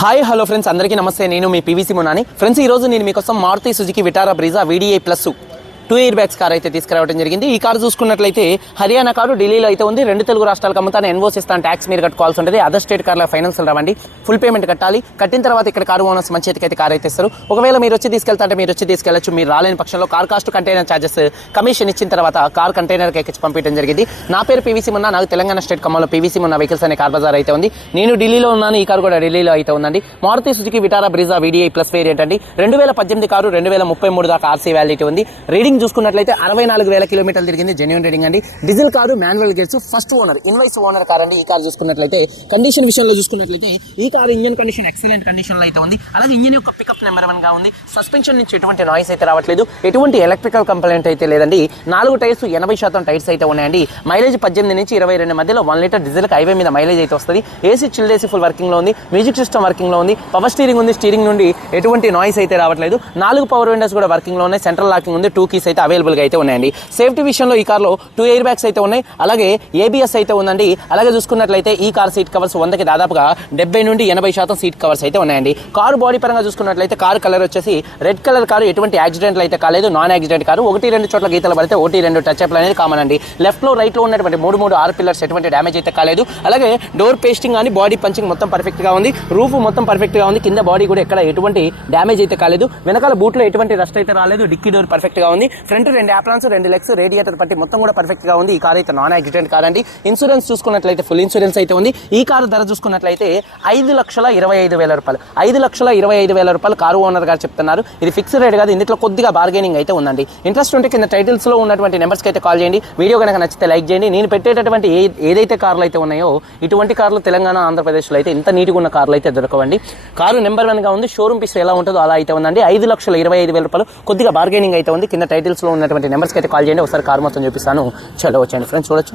Hi hello friends, అందరికీ నమస్తే. నేను మీ పీవీసీ మునాని. ఫ్రెండ్స్, ఈరోజు నేను మీకోసం Maruti Suzuki Vitara Brezza VDI plus 2 air bags car అయితే తీసుకురావడం జరిగింది. ఈ కార్ చూసుకున్నట్లయితే హర్యానా కారు ఢిల్లీలో అయితే ఉంది. రెండు తెలుగు రాష్ట్రాలకు అమ్ముతాను. ఎన్వోస్ ఇస్తాను, ట్యాక్స్ మీరు కట్టుకోవాల్సి ఉంటుంది. అదర్ స్టేట్ కార్ల ఫైనాన్స్ రావండి. ఫుల్ పేమెంట్ కట్టాలి. కట్టిన తర్వాత ఇక్కడ కారు ఓనర్స్ మంచి చేతికి అయితే కార్ అయితే ఇస్తారు. ఒకవేళ మీరు వచ్చి తీసుకెళ్తాంటే మీరు వచ్చి తీసుకెళ్లొచ్చు. మీరు రాలేని పక్షంలో car cost, container charges, commission ఇచ్చిన తర్వాత కార్ కంటైనర్కి ఎక్కించి పంపించడం జరిగింది. నా పేరు పీవీసీ మున్నా. నాకు తెలంగాణ స్టేట్ ఖమ్మంలో పీవీసీ మున్నా వెహికల్స్ అనే కార్ బజార్ అయితే ఉంది. నేను ఢిల్లీలో ఉన్నాను. ఈ కార్ కూడా ఢిల్లీలో అయితే ఉందండి. Maruti Suzuki Vitara Brezza VDI plus variant అండి. 2018 కారు, 2033 దాకా ఆర్సీ వ్యాలిటీ ఉంది. రీడింగ్ చూసుకున్నట్లయితే 64,000 కిలోమీటర్లు తిరిగింది. జెన్యూన్ రీడింగ్ అండి. Diesel car, manual gears, first owner, invoice owner car అండి. ఈ కార్ చూసుకున్నట్లయితే కండిషన్ విషయంలో చూసుకున్నట్లయితే ఈ car engine condition excellent condition లో అయితే ఉంది. అలాగే ఇంజన్ యొక్క పికప్ నెంబర్ 1 గా ఉంది. సస్పెన్షన్ నుంచి ఎటువంటి నాయిస్ అయితే రావట్లేదు. ఎటువంటి ఎలక్ట్రికల్ కంప్లైంట్ అయితే లేదండి. 4 టైర్స్ 80% టైర్స్ అయితే ఉన్నాయండి. మైలేజ్ 18 నుంచి 22 మధ్యలో 1 లీటర్ డీజిల్ హైవే మీద మైలేజ్ అయితే వస్తుంది. AC chilled AC full working లో ఉంది. మ్యూజిక్ సిస్టమ్ వర్కింగ్ లో ఉంది. పవర్ స్టీరింగ్ ఉంది. స్టీరింగ్ నుండి ఎటువంటి నాయిస్ అయితే రావట్లేదు. 4 పవర్ విండోస్ కూడా వర్కింగ్ లో ఉన్నాయి. సెంట్రల్ లాకింగ్ ఉంది. 2 కీస్ అయితే అవైలబుల్ గా అయితే ఉన్నాయండి. సేఫ్టీ విషయంలో ఈ కార్లో 2 ఎయిర్ బ్యాగ్స్ అయితే ఉన్నాయి. అలాగే ABS అయితే ఉందండి. అలాగే చూసుకున్నట్లయితే ఈ కార్ సీట్ కవర్స్ 100కి దాదాపుగా 70 నుండి 80% సీట్ కవర్స్ అయితే ఉన్నాయండి. కారు బాడీ పరంగా చూసుకున్నట్లయితే కారు కలర్ వచ్చేసి రెడ్ కలర్ కారు. ఎటువంటి యాక్సిడెంట్లు అయితే కాలేదు. Non accident car. 1-2 చోట్ల గీతలు పడితే 1-2 టచ్ అప్ అనేది కామన్ అండి. లెఫ్ట్ లో రైట్ లో ఉన్నటువంటి 3 ఆర్ పిల్లర్స్ ఎటువంటి డ్యామేజ్ అయితే కాలేదు. అలాగే డోర్ పేస్టింగ్ కానీ బాడీ పంచింగ్ మొత్తం పర్ఫెక్ట్ గా ఉంది. రూఫ్ మొత్తం పర్ఫెక్ట్ గా ఉంది. కింద బాడీ కూడా ఎక్కడ ఎటువంటి డ్యామేజ్ అయితే కాలేదు. వెనకాల బూట్ లో ఎటువంటి రస్ట్ అయితే రాలేదు. డిక్కీ డోర్ పర్ఫెక్ట్ గా ఉంది. ఫ్రంట్ 2 యాప్లాన్స్, 2 లెగ్స్, రేడియేటర్ పట్టి మొత్తం కూడా పర్ఫెక్ట్ గా ఉంది. ఈ కార్ అయితే నాన్ యాక్సిడెంట్ కార్ అండి. ఇన్సూరెన్స్ చూసుకున్నట్లయితే ఫుల్ ఇన్సూరెన్స్ అయితే ఉంది. ఈ కారు ధర చూసుకున్నట్లయితే 5,25,000 రూపాయలు. 5,25,000 రూపాయలు కారు ఓనర్ గారు చెప్తున్నారు. ఇది ఫిక్స్డ్ రేట్ కాదు. ఇందులో కొద్దిగా బార్గెనింగ్ అయితే ఉందండి. ఇంట్రెస్ట్ ఉంటే కింద టైటిల్స్ లో ఉన్నటువంటి నెంబర్స్కి అయితే కాల్ చేయండి. వీడియో కనుక నచ్చితే లైక్ చేయండి. నేను పెట్టేటటువంటి ఏదైతే కార్లు అయితే ఉన్నాయో ఇటువంటి కార్లు తెలంగాణ, ఆంధ్రప్రదేశ్లో అయితే ఇంత నీట్గా ఉన్న కార్లు అయితే దొరకవండి. కారు నెంబర్ 1 గా ఉంది. షోరూమ్ పీస్ ఎలా ఉంటుందో అలా అయితే ఉందండి. 5,25,000 రూపాయలు. కొద్దిగా బార్గెనింగ్ అయితే ఉంది. కింద టైటిల్స్ లో ఉన్నటువంటి నెంబర్స్కి అయితే కాల్ చేయండి. ఒకసారి కారు మొత్తం చూపిస్తాను. చలో వచ్చండి ఫ్రెండ్స్, చూడొచ్చు.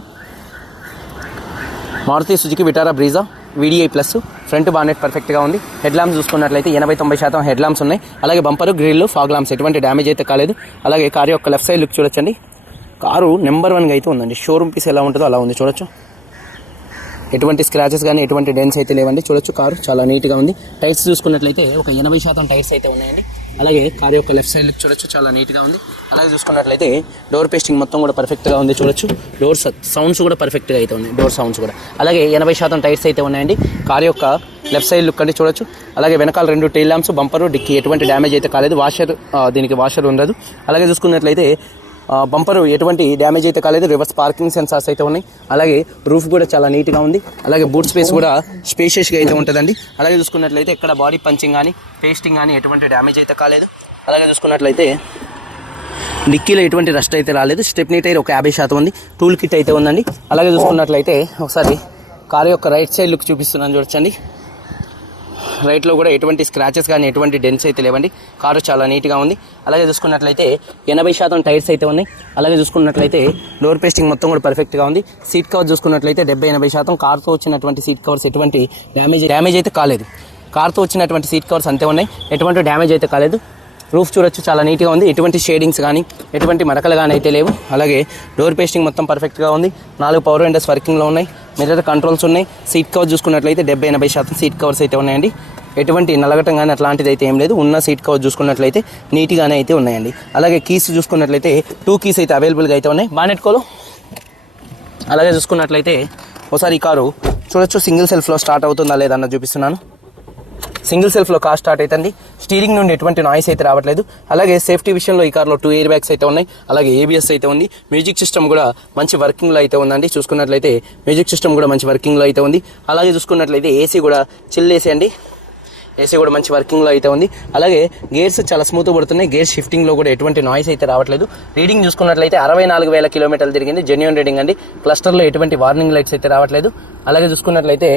Maruti Suzuki Vitara Brezza VDI plus. Front bonnet perfect గా ఉంది. హెడ్ ల్యాంప్స్ చూసుకున్నట్లయితే 80-90% హెడ్ ల్యాంప్స్ ఉన్నాయి. అలాగే బంపరు, గ్రిల్, ఫాగ్ ల్యాంప్స్ ఎటువంటి డ్యామేజ్ అయితే కాలేదు. అలాగే కారు యొక్క లెఫ్ట్ సైడ్ లుక్ చూడొచ్చండి. కారు నెంబర్ 1 గా అయితే ఉందండి. షోరూమ్ పీస్ ఎలా ఉంటుందో అలా ఉంది. చూడొచ్చు. ఎటువంటి స్క్రాచెస్ కానీ ఎటువంటి డెన్స్ అయితే లేవండి. చూడొచ్చు. కారు చాలా నీట్గా ఉంది. టైర్స్ చూసుకున్నట్లయితే ఒక 80% టైర్స్ అయితే ఉన్నాయండి. అలాగే కారు యొక్క లెఫ్ట్ సైడ్ లుక్ చూడొచ్చు. చాలా నీట్గా ఉంది. అలాగే చూసుకున్నట్లయితే డోర్ పేస్టింగ్ మొత్తం కూడా పర్ఫెక్ట్గా ఉంది. చూడొచ్చు. డోర్ సౌండ్స్ కూడా పర్ఫెక్ట్గా అయితే ఉంది. డోర్ సౌండ్స్ కూడా. అలాగే 80% టైర్స్ అయితే ఉన్నాయండి. కారు యొక్క లెఫ్ట్ సైడ్ లుక్ అండి. చూడొచ్చు. అలాగే వెనకాల 2 టైల్ ల్యాంప్స్, బంపరు, డిక్కీ ఎటువంటి డ్యామేజ్ అయితే కాలేదు. దీనికి వాషర్ ఉండదు. అలాగే చూసుకున్నట్లయితే బంపరు ఎటువంటి డ్యామేజ్ అయితే కాలేదు. రివర్స్ పార్కింగ్ సెన్సార్స్ అయితే ఉన్నాయి. అలాగే రూఫ్ కూడా చాలా నీట్గా ఉంది. అలాగే బూట్ స్పేస్ కూడా స్పేషియస్గా అయితే ఉంటుందండి. అలాగే చూసుకున్నట్లయితే ఇక్కడ బాడీ పంచింగ్ కానీ పేస్టింగ్ కానీ ఎటువంటి డ్యామేజ్ అయితే కాలేదు. అలాగే చూసుకున్నట్లయితే డిక్కీలో ఎటువంటి రస్ట్ అయితే రాలేదు. స్టెప్నీ టైర్ ఒక 50% ఉంది. టూల్ కిట్ అయితే ఉందండి. అలాగే చూసుకున్నట్లయితే ఒకసారి కారు యొక్క రైట్ సైడ్ లుక్ చూపిస్తున్నాను. చూడొచ్చండి. రైట్లో కూడా ఎటువంటి స్క్రాచెస్ కానీ ఎటువంటి డెన్స్ అయితే లేవండి. కారు చాలా నీట్గా ఉంది. అలాగే చూసుకున్నట్లయితే 80% టైర్స్ అయితే ఉన్నాయి. అలాగే చూసుకున్నట్లయితే డోర్ పేస్టింగ్ మొత్తం కూడా పర్ఫెక్ట్గా ఉంది. సీట్ కవర్ చూసుకున్నట్లయితే 70-80% కార్తో వచ్చినటువంటి సీట్ కవర్స్ ఎటువంటి డ్యామేజ్ అయితే కాలేదు. కార్తో వచ్చినటువంటి సీట్ కవర్స్ అంతే ఉన్నాయి. ఎటువంటి డ్యామేజ్ అయితే కాలేదు. రూఫ్ చూడొచ్చు. చాలా నీట్గా ఉంది. ఎటువంటి షేడింగ్స్ కానీ ఎటువంటి మరకలు కానీ అయితే లేవు. అలాగే డోర్ పేస్టింగ్ మొత్తం పర్ఫెక్ట్గా ఉంది. 4 పవర్ విండోస్ వర్కింగ్లో ఉన్నాయి. మిర్రర్ కంట్రోల్స్ ఉన్నాయి. సీట్ కవర్ చూసుకున్నట్లయితే 70-80% సీట్ కవర్స్ అయితే ఉన్నాయండి. ఎటువంటి నలగటం కానీ అట్లాంటిది అయితే ఏం లేదు. ఉన్న సీట్ కవర్ చూసుకున్నట్లయితే నీట్గానే అయితే ఉన్నాయండి. అలాగే కీస్ చూసుకున్నట్లయితే 2 కీస్ అయితే అవైలబుల్గా అయితే ఉన్నాయి. బానెట్ కోలో. అలాగే చూసుకున్నట్లయితే ఒకసారి ఈ కారు చూడొచ్చు. సింగిల్ సెల్ఫ్లో స్టార్ట్ అవుతుందా లేదా అన్నది చూపిస్తున్నాను. సింగిల్ సెల్ఫ్లో కార్ స్టార్ట్ అవుతుంది. స్టీరింగ్ నుండి ఎటువంటి నాయిస్ అయితే రావట్లేదు. అలాగే సేఫ్టీ విషయంలో ఈ కార్లో 2 ఎయిర్ బ్యాగ్స్ అయితే ఉన్నాయి. అలాగే ABS అయితే ఉంది. మ్యూజిక్ సిస్టమ్ కూడా మంచి వర్కింగ్లో అయితే ఉందండి. చూసుకున్నట్లయితే మ్యూజిక్ సిస్టమ్ కూడా మంచి వర్కింగ్లో అయితే ఉంది. అలాగే చూసుకున్నట్లయితే ఏసీ కూడా చిల్ ఏసీ అండి. ఏసీ కూడా మంచి వర్కింగ్లో అయితే ఉంది. అలాగే గేర్స్ చాలా స్మూత్ పడుతున్నాయి. గేర్ షిఫ్టింగ్లో కూడా ఎటువంటి నాయిస్ అయితే రావట్లేదు. రీడింగ్ చూసుకున్నట్లయితే 64,000 కిలోమీటర్లు తిరిగింది. జెన్యూన్ రీడింగ్ అండి. క్లస్టర్లో ఎటువంటి వార్నింగ్ లైట్స్ అయితే రావట్లేదు. అలాగే చూసుకున్నట్లయితే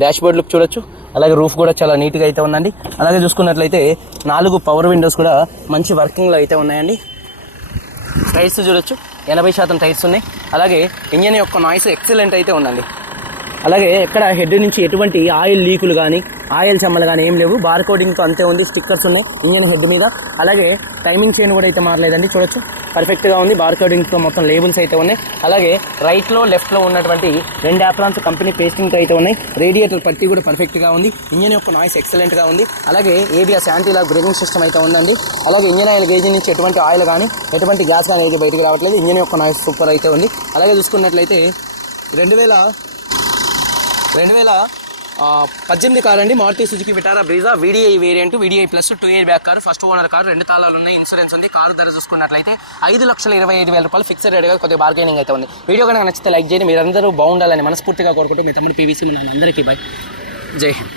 డాష్ బోర్డ్ లుక్ చూడొచ్చు. అలాగే రూఫ్ కూడా చాలా నీట్గా అయితే ఉందండి. అలాగే చూసుకున్నట్లయితే 4 పవర్ విండోస్ కూడా మంచి వర్కింగ్లో అయితే ఉన్నాయండి. టైర్స్ చూడొచ్చు. 80% టైర్స్ ఉన్నాయి. అలాగే ఇంజన్ యొక్క నాయిస్ ఎక్సలెంట్ అయితే ఉందండి. అలాగే ఎక్కడ హెడ్ నుంచి ఎటువంటి ఆయిల్ లీకులు కానీ ఆయిల్ చెమ్మలు కానీ ఏం లేవు. బార్ కోడింగ్తో అంతే ఉంది. స్టిక్కర్స్ ఉన్నాయి ఇంజన్ హెడ్ మీద. అలాగే టైమింగ్ చైన్ కూడా అయితే మారలేదండి, చూడొచ్చు పర్ఫెక్ట్గా ఉంది. బార్ కోడింగ్తో మొత్తం లేబుల్స్ అయితే ఉన్నాయి. అలాగే రైట్లో లెఫ్ట్లో ఉన్నటువంటి 2 యాప్రాన్స్ కంపెనీ పేస్టింగ్తో అయితే ఉన్నాయి. రేడియేటర్ పట్టి కూడా పర్ఫెక్ట్గా ఉంది. ఇంజన్ యొక్క నాయిస్ ఎక్సలెంట్గా ఉంది. అలాగే ABS anti lock braking system అయితే ఉందండి. అలాగే ఇంజన్ ఆయిల్ గేజ్ నుంచి ఎటువంటి ఆయిల్ కానీ ఎటువంటి గ్యాస్ కానీ అయితే బయటికి రావట్లేదు. ఇంజన్ యొక్క నాయిస్ సూపర్ అయితే ఉంది. అలాగే చూసుకున్నట్లయితే 2018 కార్ అండి. Maruti Suzuki Vitara Brezza VDI variant, VDI plus 2 air bag car, first owner car, 2 తాళాలు ఉన్నాయి, ఇన్సూరెన్స్ ఉంది. కారు ధర చూసుకున్నట్లయితే 5,25,000 రూపాయలు ఫిక్స్డ్ రేట్ గా కొద్దిగా బార్గెనింగ్ అయితే ఉంది. వీడియో కనుక నచ్చితే లైక్ చేయండి. మీరందరూ బాగుండాలని మనస్ఫూర్తిగా కోరుకుంటూ మీ తమ్ముడు పీవీసీ అందరికీ బై. జై హింద్.